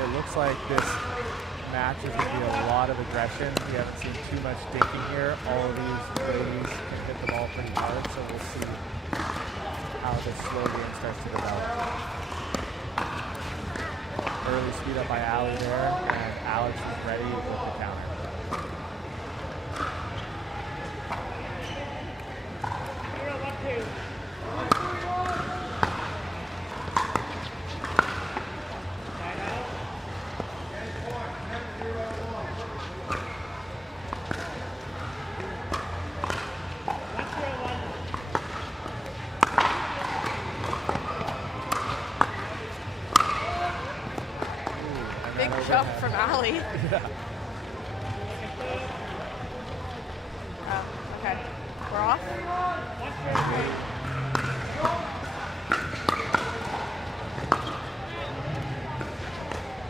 it looks like this match is going to be a lot of aggression. We haven't seen too much dinking here. All of these ladies can hit the ball pretty hard, so we'll see how this slow game starts to develop. Early speed up by Allie there, and Alex is ready with the counter. Jump from Allie. Yeah. Okay. We're off.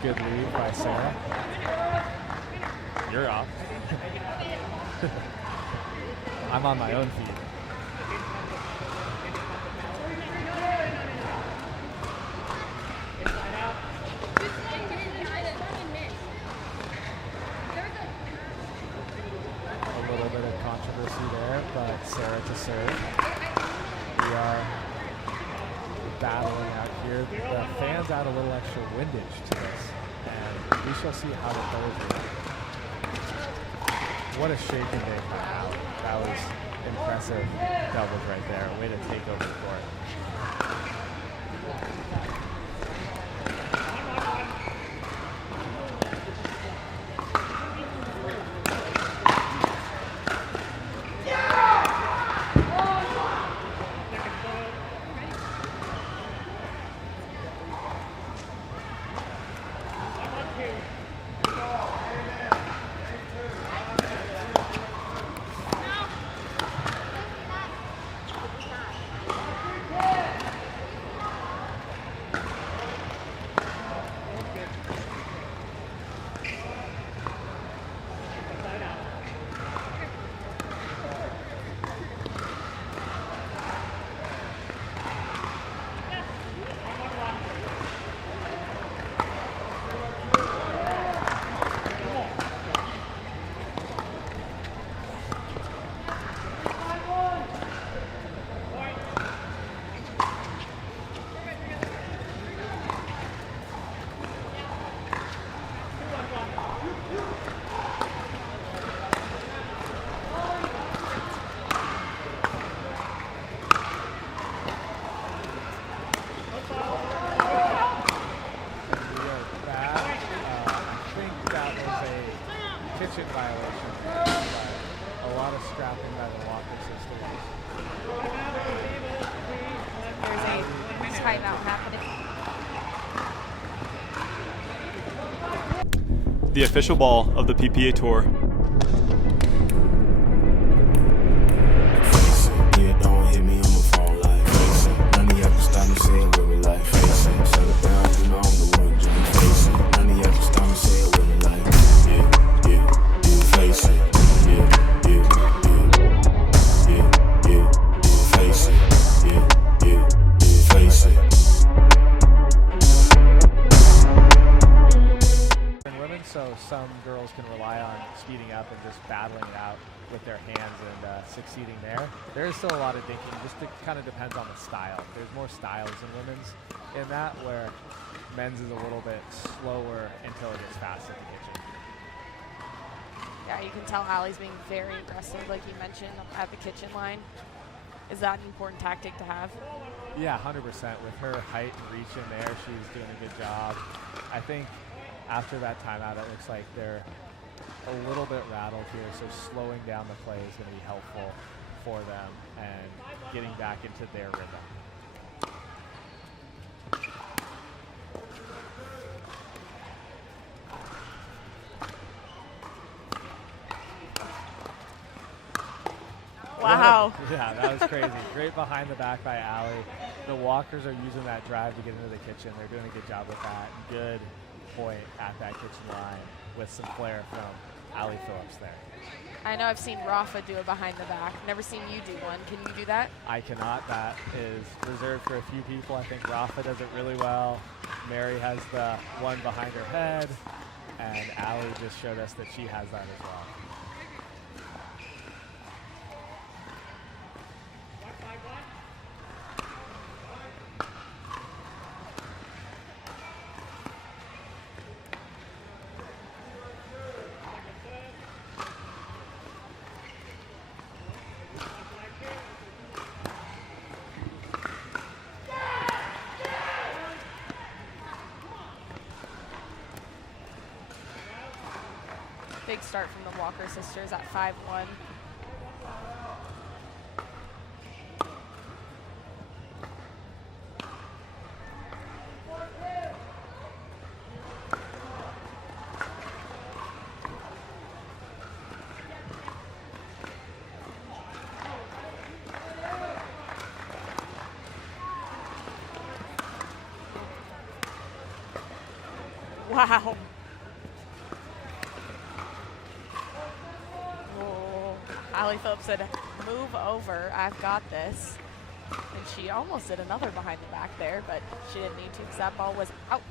Good lead by Sarah. You're off. I'm on my own feet. But Sarah to serve. We are battling out here. The fans add a little extra windage to this, and we shall see how the players react. What a shaking day for Allie. That was impressive doubles right there. Way to take over the court. The official ball of the PPA Tour. So some girls can rely on speeding up and just battling it out with their hands and succeeding there. There is still a lot of dinking. Just kind of depends on the style. There's more styles in women's in that, where men's is a little bit slower until it gets fast in the kitchen. Yeah, you can tell Allie's being very aggressive, like you mentioned, at the kitchen line. Is that an important tactic to have? Yeah, 100%. With her height and reach in there, she's doing a good job. I think after that timeout, it looks like they're a little bit rattled here, so slowing down the play is going to be helpful for them and getting back into their rhythm. Wow. Yeah, that was crazy. Great behind the back by Allie. The Walkers are using that drive to get into the kitchen. They're doing a good job with that. Good point at that kitchen line with some flair from Allie Phillips there. I know I've seen Rafa do a behind the back. Never seen you do one. Can you do that? I cannot. That is reserved for a few people. I think Rafa does it really well. Mary has the one behind her head, and Allie just showed us that she has that as well. Big start from the Walker sisters at 5-1. Wow. Allie Phillips said, move over, I've got this. And she almost did another behind the back there, but she didn't need to because that ball was out.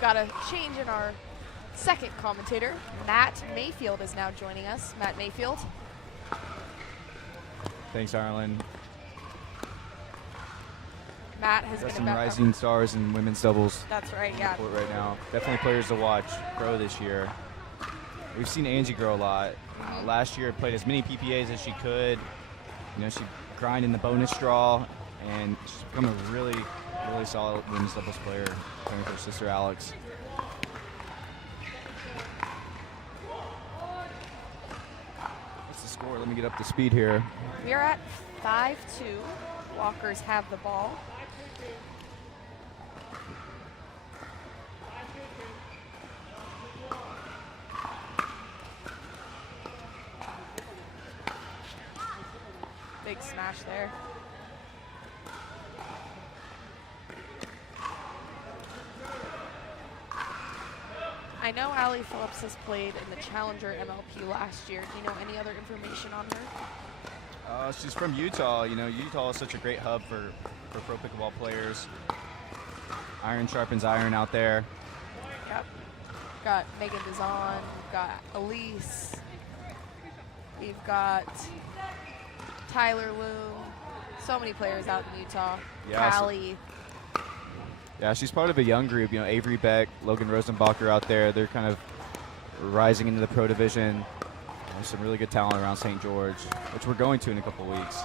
Got a change in our second commentator. Matt Mayfield is now joining us. Matt Mayfield. Thanks, Arlen. Matt has Got been some about rising stars in women's doubles. That's right, yeah. Right now, definitely players to watch grow this year. We've seen Angie grow a lot. Last year, played as many PPAs as she could. You know, she grinded in the bonus draw, and she's become a really solid women's doubles player, playing with her sister Alex. What's the score? Let me get up to speed here. We are at 5-2. Walkers have the ball. Big smash there. I know Allie Phillips has played in the Challenger MLP last year. Do you know any other information on her? She's from Utah. You know, Utah is such a great hub for pro pickleball players. Iron sharpens iron out there. Yep. Got Megan Dazon, we've got Elise, we've got Tyler Loom. So many players out in Utah. Yeah, Callie. Yeah, she's part of a young group. You know, Avery Beck, Logan Rosenbacher out there. They're kind of rising into the pro division. There's some really good talent around St. George, which we're going to in a couple weeks.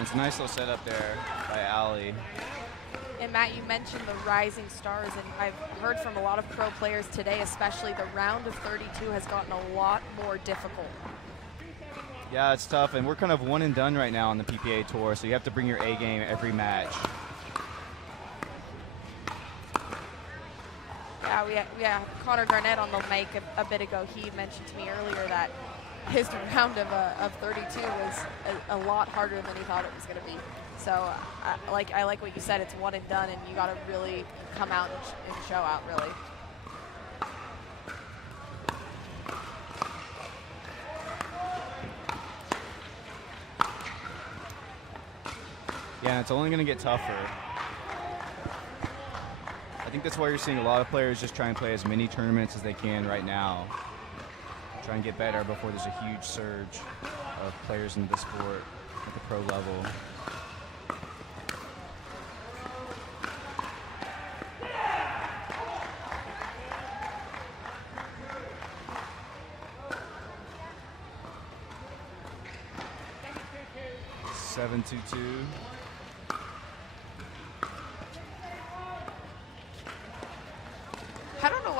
It's a nice little setup there by Allie. And Matt, you mentioned the rising stars, and I've heard from a lot of pro players today, especially the round of 32 has gotten a lot more difficult. Yeah, it's tough, and we're kind of one and done right now on the PPA tour, so you have to bring your A game every match. Yeah, Connor Garnett on the mic a bit ago. He mentioned to me earlier that his round of 32 was a lot harder than he thought it was going to be. So I like what you said. It's one and done, and you got to really come out and show out, really. Yeah, and it's only going to get tougher. I think that's why you're seeing a lot of players just try and play as many tournaments as they can right now. Try and get better before there's a huge surge of players in the sport at the pro level.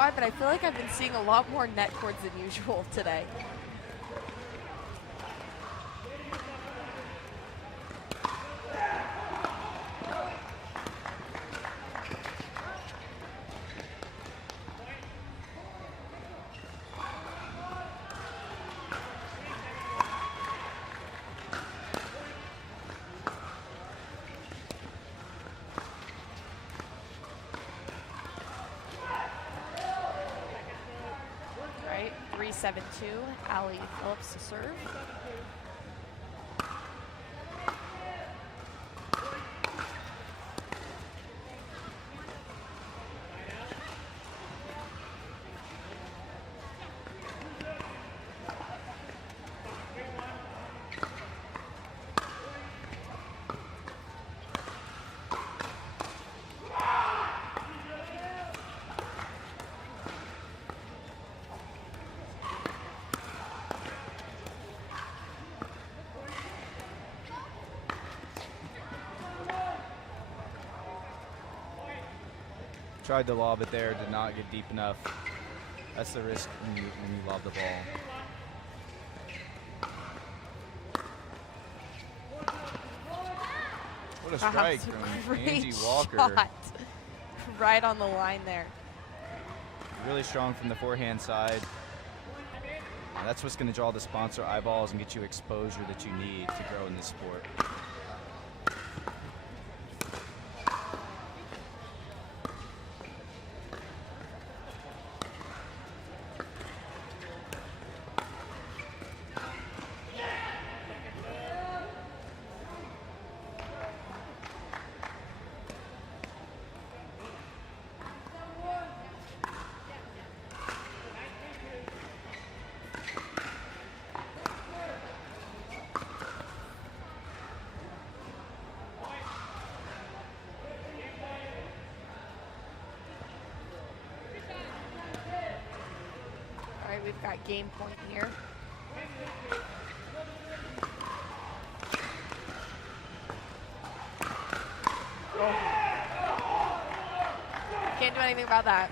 why, but I feel like I've been seeing a lot more net cords than usual today. Right, 3-7-2, Phillips to serve. Tried to lob it there, did not get deep enough. That's the risk when you lob the ball. What a strike from Angie Walker. Shot. Right on the line there. Really strong from the forehand side. That's what's going to draw the sponsor eyeballs and get you exposure that you need to grow in this sport. We've got game point here. Oh. Can't do anything about that.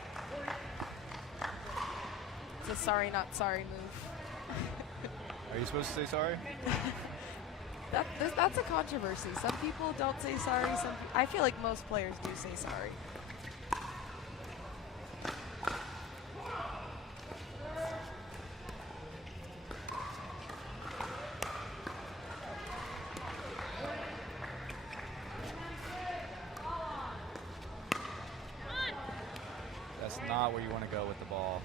It's a sorry, not sorry move. Are you supposed to say sorry? That's a controversy. Some people don't say sorry. I feel like most players do say sorry. Not where you want to go with the ball.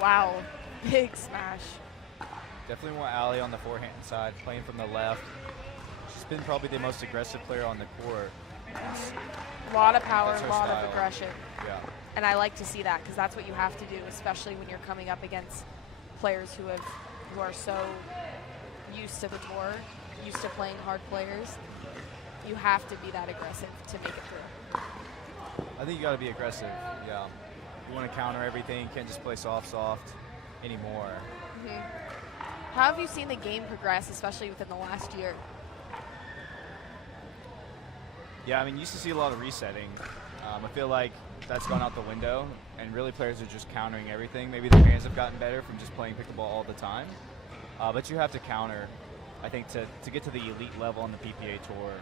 Wow, big smash. Definitely want Allie on the forehand side, playing from the left. She's been probably the most aggressive player on the court. A lot of power, a lot of aggression. Yeah. And I like to see that because that's what you have to do, especially when you're coming up against players who are so used to the tour, used to playing hard players. You have to be that aggressive to make it through. I think you got to be aggressive. Yeah. You want to counter everything. You can't just play soft anymore. Mm-hmm. How have you seen the game progress, especially within the last year? Yeah, I mean, you used to see a lot of resetting. I feel like that's gone out the window, and really players are just countering everything. Maybe their hands have gotten better from just playing pickleball all the time. But you have to counter. I think to get to the elite level on the PPA Tour,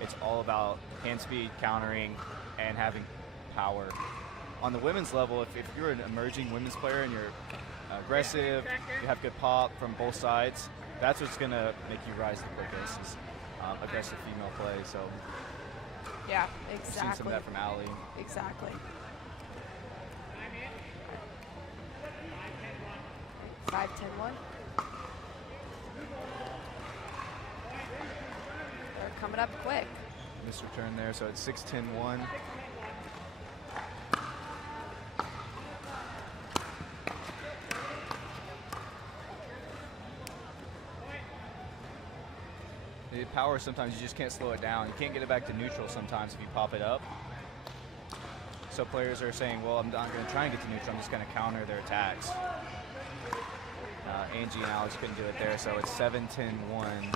it's all about hand speed, countering, and having power. On the women's level, if you're an emerging women's player and you're aggressive, you have good pop from both sides, that's what's going to make you rise the quickest, is aggressive female play. So yeah, exactly. I've seen some of that from Allie. Exactly. 5-10-1. They're coming up quick. Missed return there, so it's 6-10-1. The power, sometimes you just can't slow it down. You can't get it back to neutral sometimes if you pop it up. So players are saying, well, I'm not going to try and get to neutral. I'm just going to counter their attacks. Angie and Alex couldn't do it there, so it's 7-10-1.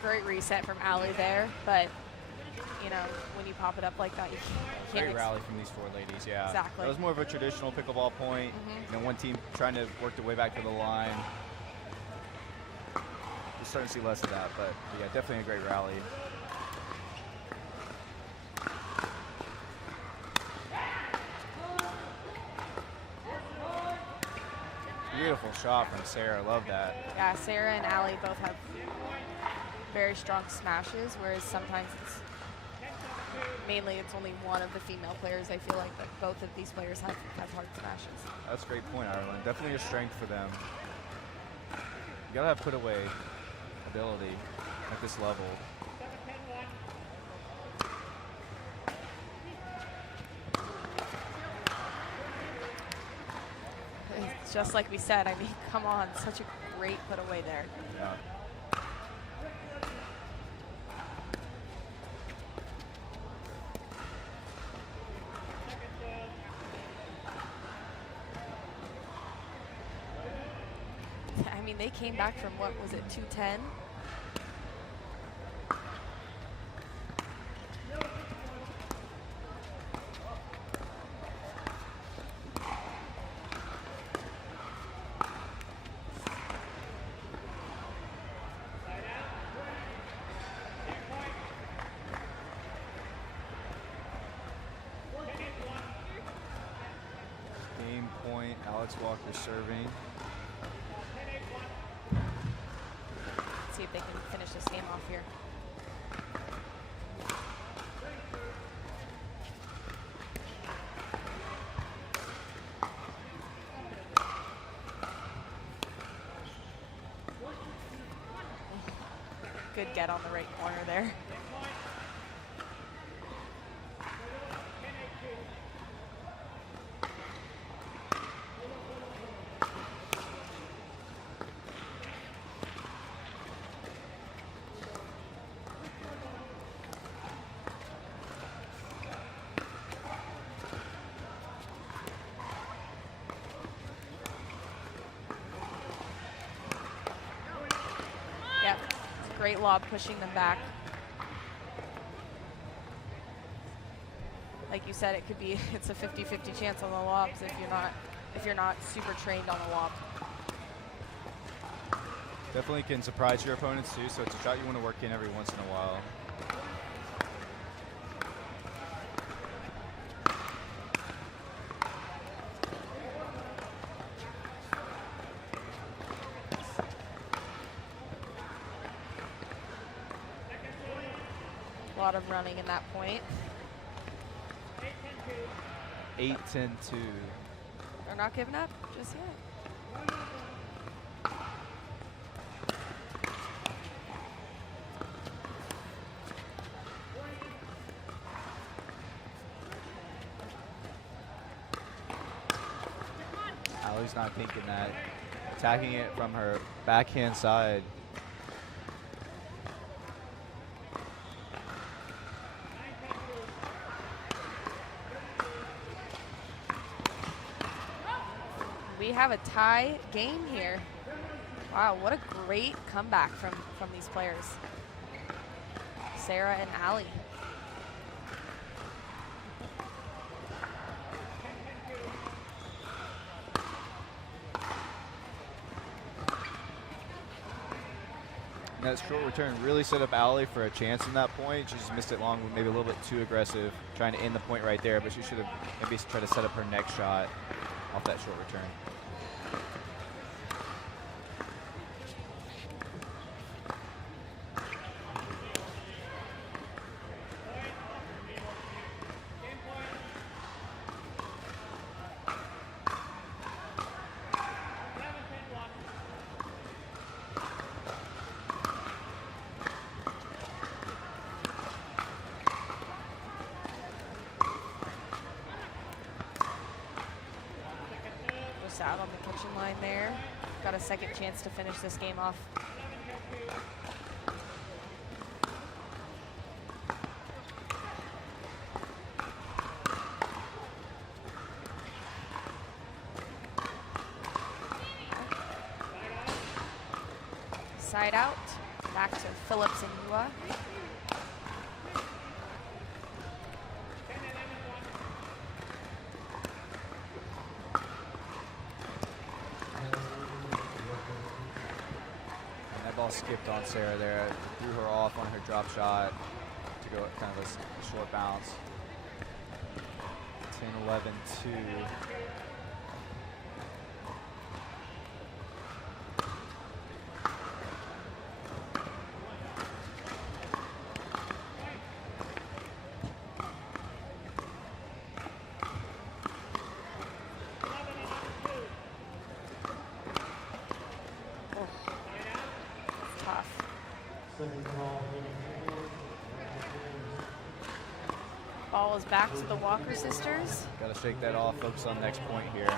Great reset from Allie there, but you know, when you pop it up like that, you can't. Great rally from these 4 ladies, yeah. Exactly. It was more of a traditional pickleball point. You know, one team trying to work their way back to the line. We're starting to see less of that, but yeah, definitely a great rally. Beautiful shot from Sarah. Love that. Yeah, Sarah and Allie both have very strong smashes, whereas sometimes it's only one of the female players. I feel like that both of these players have hard smashes. That's a great point, Ireland. Definitely a strength for them. You gotta have put away ability at this level. It's just like we said, I mean, come on, such a great put away there. Yeah. I mean, they came back from, what was it, 210? Game point, Alex Walker serving. See if they can finish this game off here. Good get on the right corner there. Great lob pushing them back. Like you said, it could be, it's a 50-50 chance on the lobs if you're not super trained on the lob. Definitely can surprise your opponents too, so it's a shot you want to work in every once in a while. A lot of running in that point. 8-10-2. They're not giving up just yet. Allie's not thinking that. Attacking it from her backhand side. We have a tie game here. Wow, what a great comeback from these players. Sarah and Allie. That short return really set up Allie for a chance in that point. She just missed it long, maybe a little bit too aggressive, trying to end the point right there, but she should have maybe tried to set up her next shot off that short return. Phillips out on the kitchen line there. Got a second chance to finish this game off. Side out, back to Phillips and Yua. Ball skipped on Sarah there, threw her off on her drop shot to go kind of a short bounce. 10-11-2. Ball is back to the Walker sisters. Got to shake that off, focus on the next point here.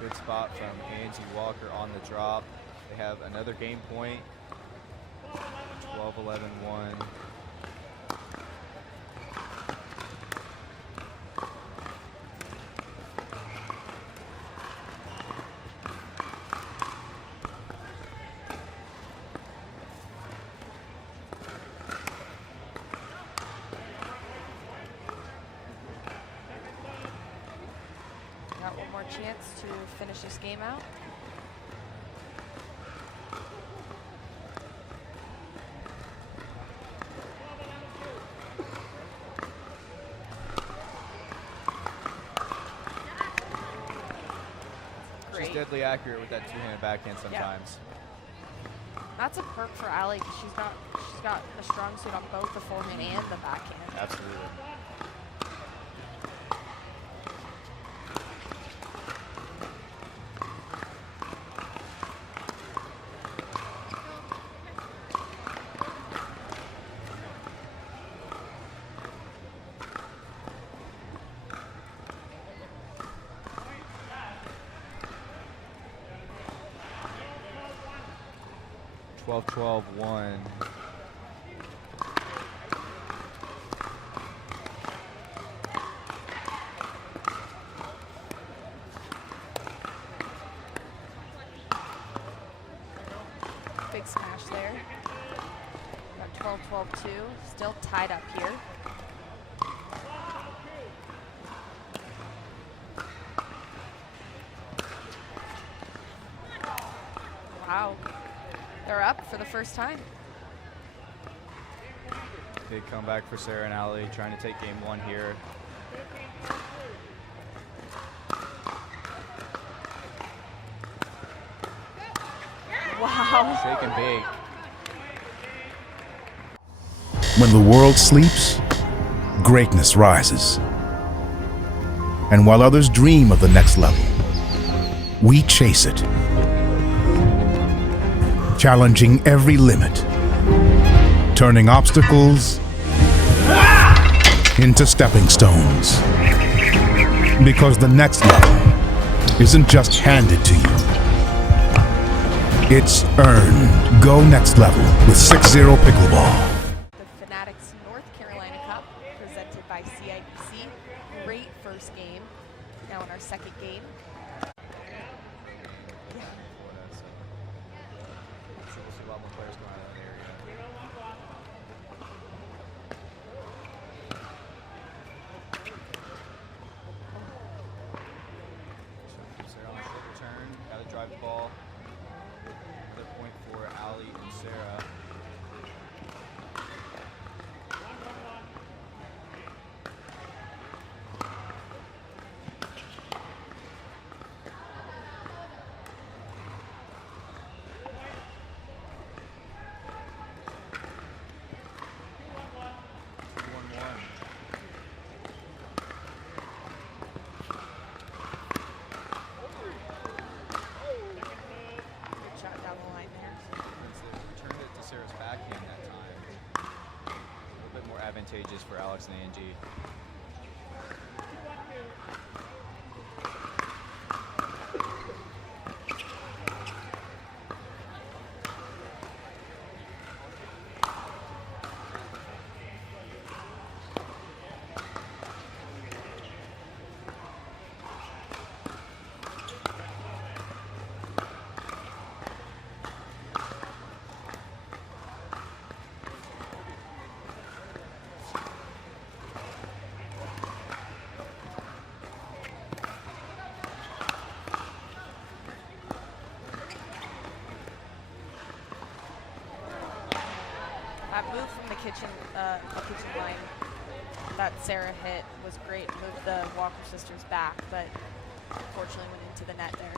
Good spot from Angie Walker on the drop. They have another game point. 12-11-1. 1 more chance to finish this game out. She's deadly accurate with that two-handed backhand sometimes. Yeah. That's a perk for Allie because she's got a strong suit on both the forehand and the backhand. Absolutely. Twelve, 12-1. Big smash there. Got 12-12-2. Still tied up here. Wow. They're up for the first time. Big comeback for Sarah and Allie, trying to take game 1 here. Wow. Shake and bake. When the world sleeps, greatness rises. And while others dream of the next level, we chase it. Challenging every limit, turning obstacles into stepping stones. Because the next level isn't just handed to you, it's earned. Go next level with 6-0 Pickleball. The Fanatics North Carolina Cup, presented by CIBC. Great first game. Now in our second game. We'll see a lot more players going out of that area. Sarah on the short return, got to drive the ball. Another point for Allie and Sarah. advantageous for Alex and Angie. That move from the kitchen line that Sarah hit was great. Moved the Walker sisters back, but unfortunately went into the net there.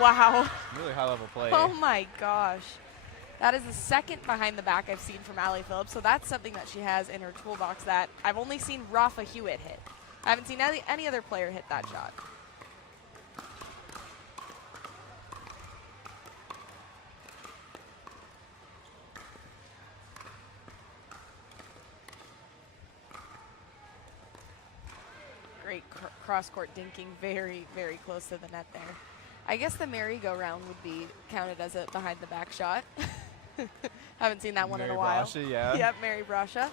Wow. Really high level play. Oh my gosh. That is the second behind the back I've seen from Allie Phillips, so that's something that she has in her toolbox that I've only seen Rafa Hewitt hit. I haven't seen any other player hit that shot. Great cross-court dinking, very, very close to the net there. I guess the merry-go-round would be counted as a behind-the-back shot. Haven't seen that one in a while. Brasha, yeah. Yep, Mary Brasha.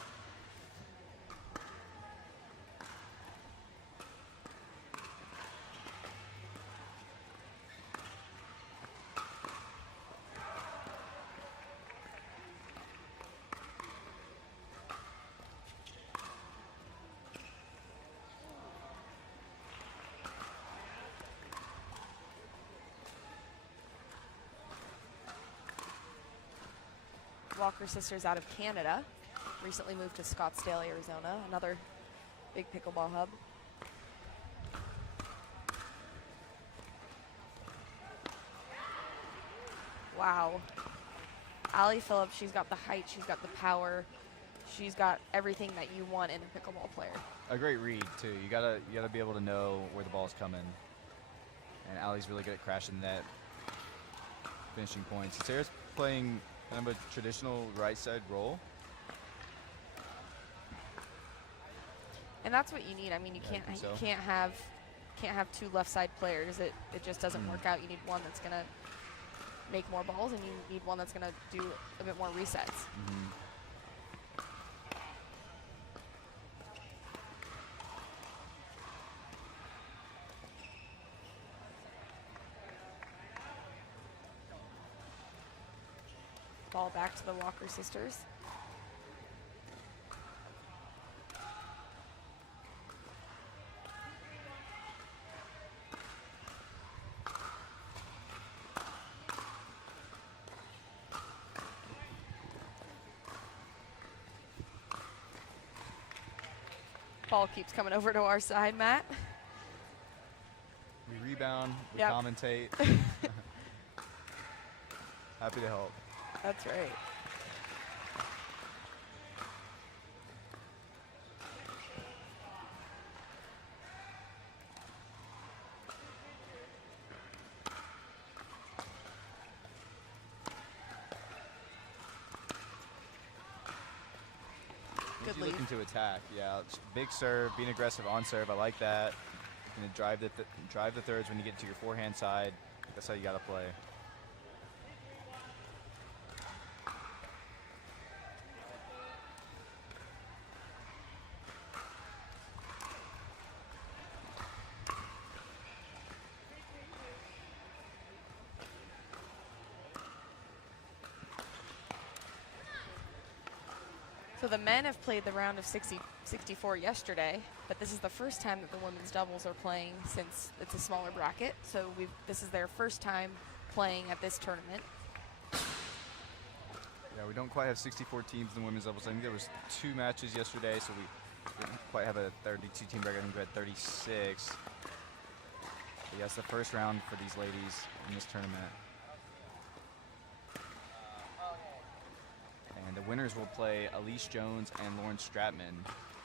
Walker sisters out of Canada, recently moved to Scottsdale, Arizona, another big pickleball hub. Wow. Allie Phillips, she's got the height, she's got the power, she's got everything that you want in a pickleball player. A great read too. You gotta be able to know where the ball's coming. And Allie's really good at crashing that finishing points. Sarah's playing kind of a traditional right side role. And that's what you need. I mean, you can't have two left side players. It just doesn't work out. You need one that's gonna make more balls, and you need one that's gonna do a bit more resets. Ball back to the Walker sisters. Ball keeps coming over to our side, Matt. We rebound, we Yep. commentate. Happy to help. That's right. Good lead. Looking to attack, yeah. It's big serve, being aggressive on serve. I like that. And drive the thirds when you get to your forehand side. That's how you got to play. So the men have played the round of 64 yesterday, but this is the first time that the women's doubles are playing since it's a smaller bracket. So this is their first time playing at this tournament. Yeah, we don't quite have 64 teams in the women's doubles. I think there was 2 matches yesterday, so we didn't quite have a 32-team bracket. I think we had 36. Yes, the first round for these ladies in this tournament. And the winners will play Elise Jones and Lauren Stratman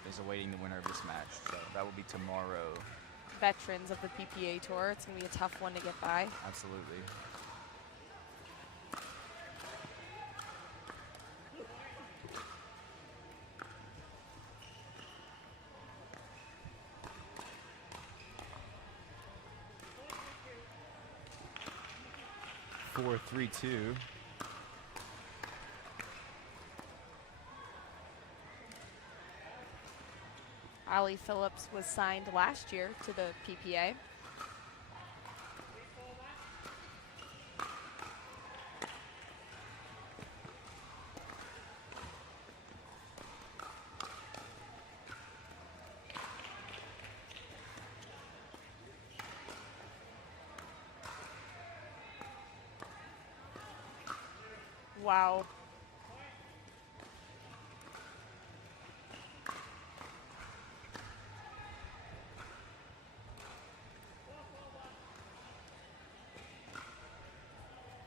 is awaiting the winner of this match. So that will be tomorrow. Veterans of the PPA Tour. It's going to be a tough one to get by. Absolutely. Four, 3-2. Allie Phillips was signed last year to the PPA. Wow.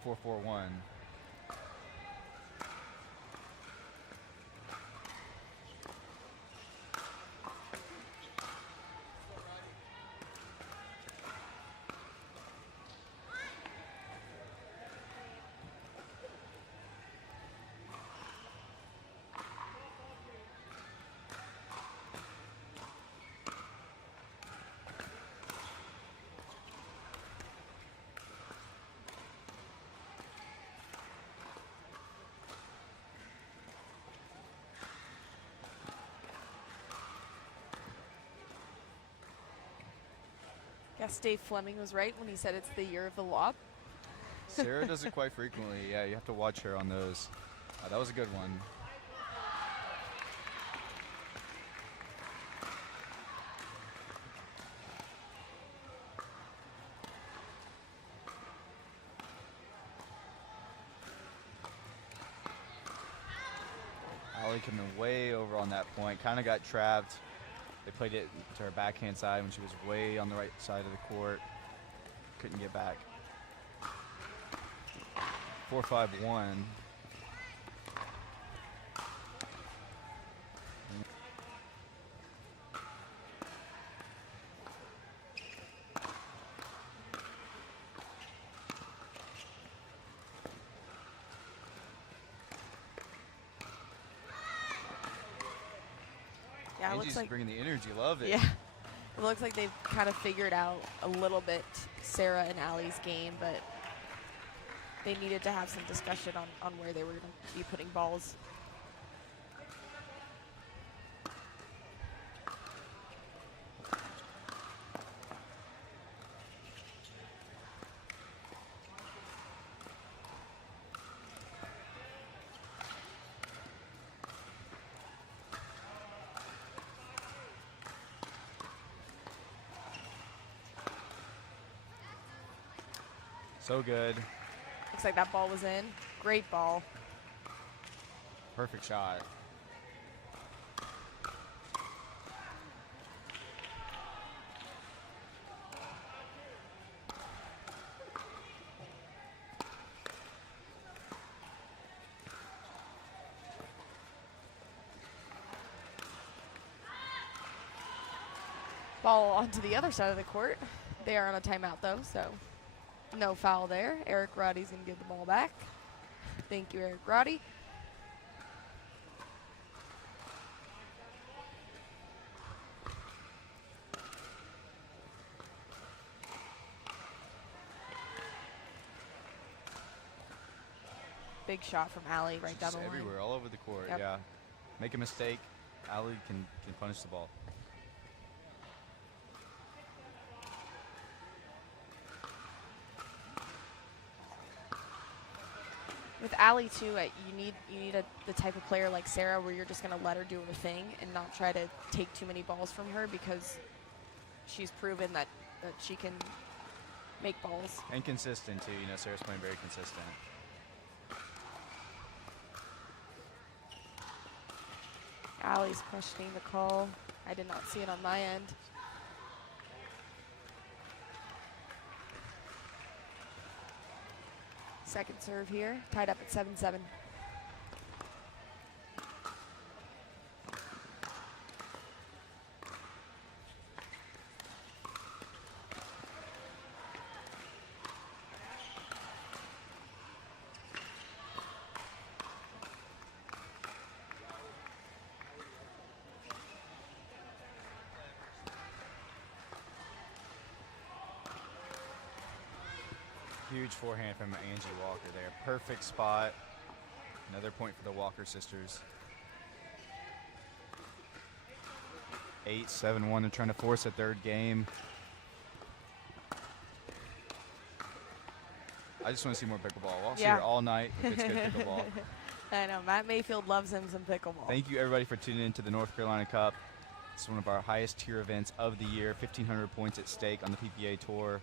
Four, 4-1. Guess Dave Fleming was right when he said it's the year of the lob. Sarah does it quite frequently. Yeah, you have to watch her on those. That was a good one. Allie coming way over on that point. Kind of got trapped. They played it to her backhand side when she was way on the right side of the court. Couldn't get back. 4-5-1. Yeah, it Angie's looks like bringing the energy. Love it. Yeah, it looks like they've kind of figured out a little bit Sarah and Allie's game, but they needed to have some discussion on where they were going to be putting balls. So good. Looks like that ball was in. Great ball. Perfect shot. Ball onto the other side of the court. They are on a timeout though, so no foul there. Eric Roddy's going to give the ball back. Thank you, Eric Roddy. Big shot from Allie right down Just the line. everywhere, all over the court. Yep. Yeah. Make a mistake, Allie can punish the ball. With Allie too, you need the type of player like Sarah where you're just going to let her do her thing and not try to take too many balls from her, because she's proven that she can make balls. And consistent too. You know, Sarah's playing very consistent. Allie's questioning the call. I did not see it on my end. Second serve here, tied up at 7-7. Huge forehand from Angie Walker there. Perfect spot. Another point for the Walker sisters. 8-7-1. They're trying to force a third game. I just want to see more pickleball. I'll see Yeah. it all night if it's good pickleball. I know, Matt Mayfield loves him some pickleball. Thank you, everybody, for tuning in to the North Carolina Cup. It's one of our highest tier events of the year. 1,500 points at stake on the PPA Tour.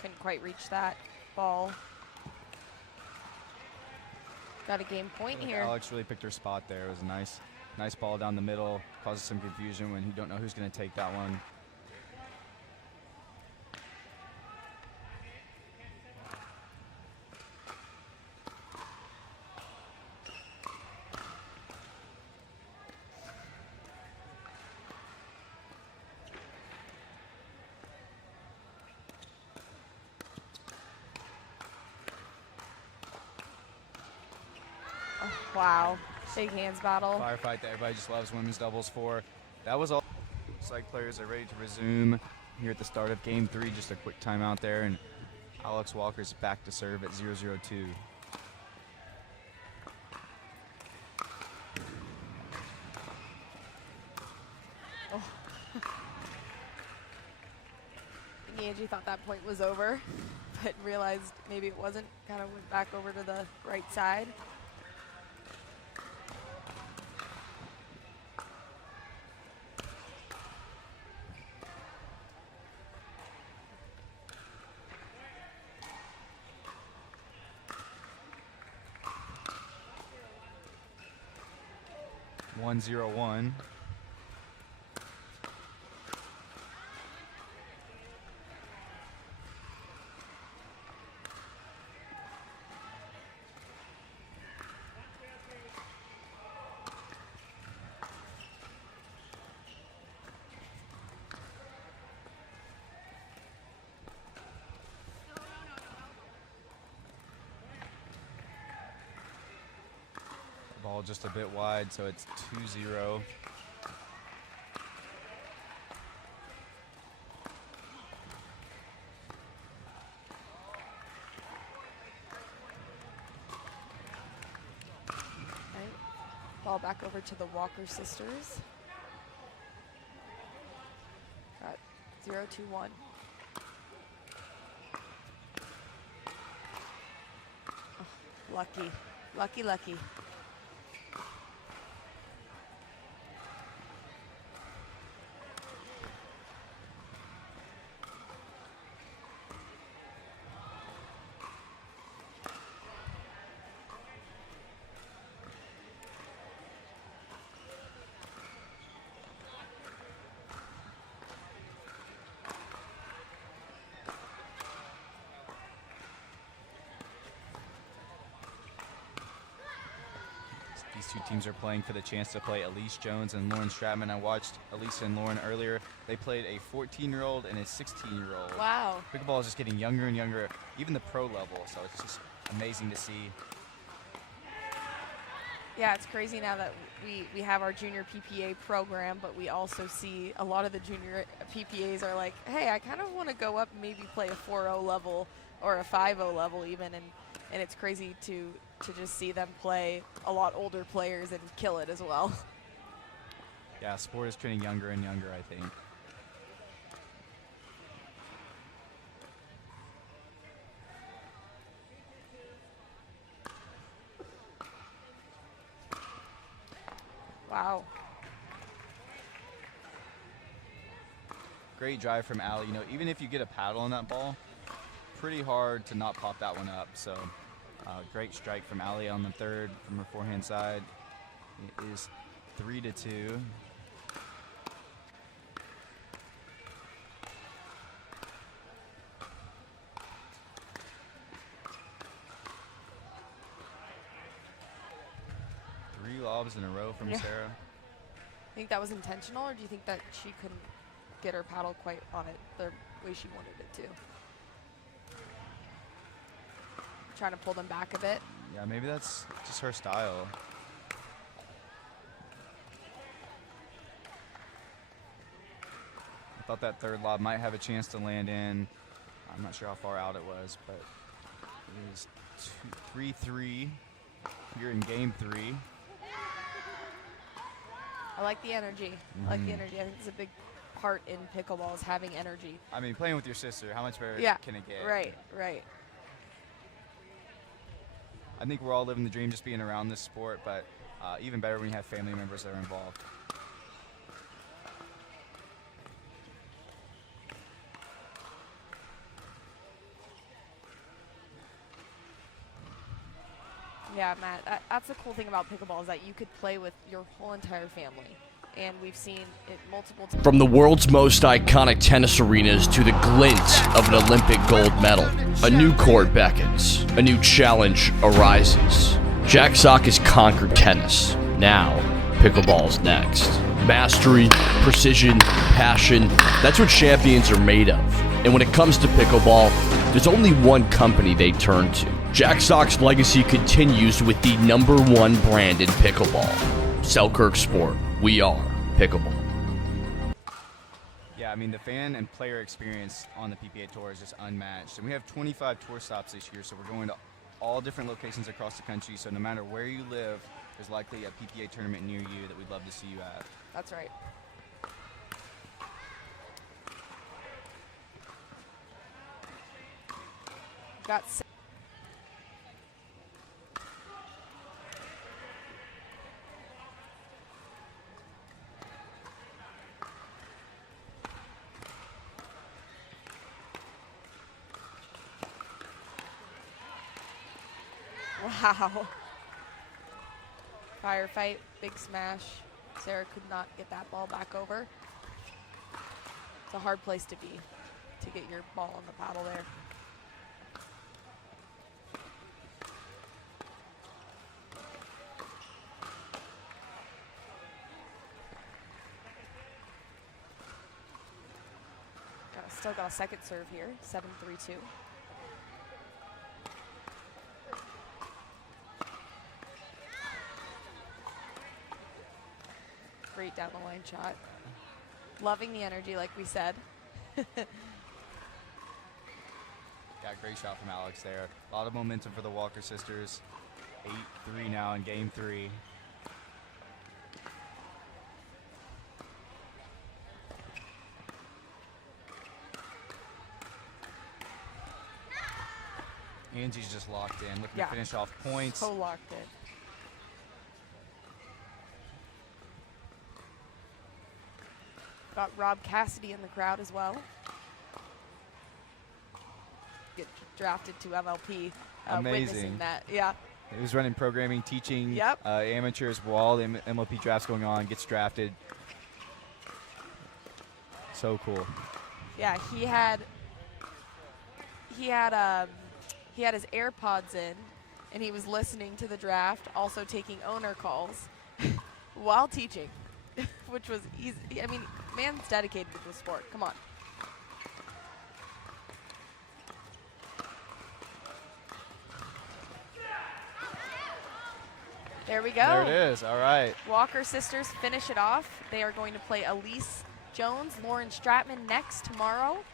Couldn't quite reach that ball. Got a game point here. Alex really picked her spot there. It was a nice ball down the middle. Causes some confusion when you don't know who's going to take that one. Wow. Big hands battle. Firefight that everybody just loves women's doubles for. That was all. Looks like players are ready to resume here at the start of game 3. Just a quick timeout there, and Alex Walker's back to serve at 0-0-2. Oh. I think Angie thought that point was over, but realized maybe it wasn't. Kind of went back over to the right side. One 0-1. Ball just a bit wide, so it's 2-0. Right. Ball back over to the Walker sisters. Got 0-2-1. Oh, lucky. Lucky, lucky. These two teams are playing for the chance to play Elise Jones and Lauren Stratman. I watched Elise and Lauren earlier. They played a 14-year-old and a 16-year-old. Wow. Pickleball is just getting younger and younger, even the pro level, so it's just amazing to see. Yeah, it's crazy now that we have our junior PPA program, but we also see a lot of the junior PPAs are like, hey, I kind of want to go up and maybe play a 4-0 level or a 5-0 level even, and it's crazy to just see them play a lot older players and kill it as well. Yeah, sport is trending younger and younger, I think. Wow. Great drive from Allie. You know, even if you get a paddle on that ball, pretty hard to not pop that one up. So great strike from Allie on the third from her forehand side. It is 3-2. Three lobs in a row from Sarah. I think that was intentional, or do you think that she couldn't get her paddle quite on it the way she wanted it to? Trying to pull them back a bit. Yeah, maybe that's just her style. I thought that third lob might have a chance to land in. I'm not sure how far out it was, but it is 3-3 here in game 3. I like the energy. I like the energy. I think it's a big part in pickleball is having energy. I mean, playing with your sister, how much better can it get? Right, right. I think we're all living the dream just being around this sport, but even better when you have family members that are involved. Yeah, Matt, that's the cool thing about pickleball is that you could play with your whole entire family. And we've seen it multiple times. From the world's most iconic tennis arenas to the glint of an Olympic gold medal, a new court beckons, a new challenge arises. Jack Sock has conquered tennis. Now, pickleball's next. Mastery, precision, passion, that's what champions are made of. And when it comes to pickleball, there's only one company they turn to. Jack Sock's legacy continues with the #1 brand in pickleball. Selkirk Sport. We are pickleball. Yeah, I mean, the fan and player experience on the PPA Tour is just unmatched. And we have 25 tour stops this year, so we're going to all different locations across the country. So no matter where you live, there's likely a PPA tournament near you that we'd love to see you at. That's right. Got wow. Firefight, big smash. Sarah could not get that ball back over. It's a hard place to be, to get your ball on the paddle there. Still got a second serve here, 7-3-2. Great down the line shot. Loving the energy, like we said. Got a great shot from Alex there. A lot of momentum for the Walker sisters. 8-3 now in game 3. Angie's just locked in, looking to finish off points. So locked in. Got Rob Cassidy in the crowd as well. Get drafted to MLP. Amazing. Witnessing that, yeah. He was running programming, teaching Yep. amateurs while all the MLP drafts going on, gets drafted. So cool. Yeah, he had his AirPods in, and he was listening to the draft, also taking owner calls while teaching, which was easy. I mean, man's dedicated to the sport. Come on. There we go. There it is. All right. Walker sisters finish it off. They are going to play Elise Jones, Lauren Stratman next tomorrow.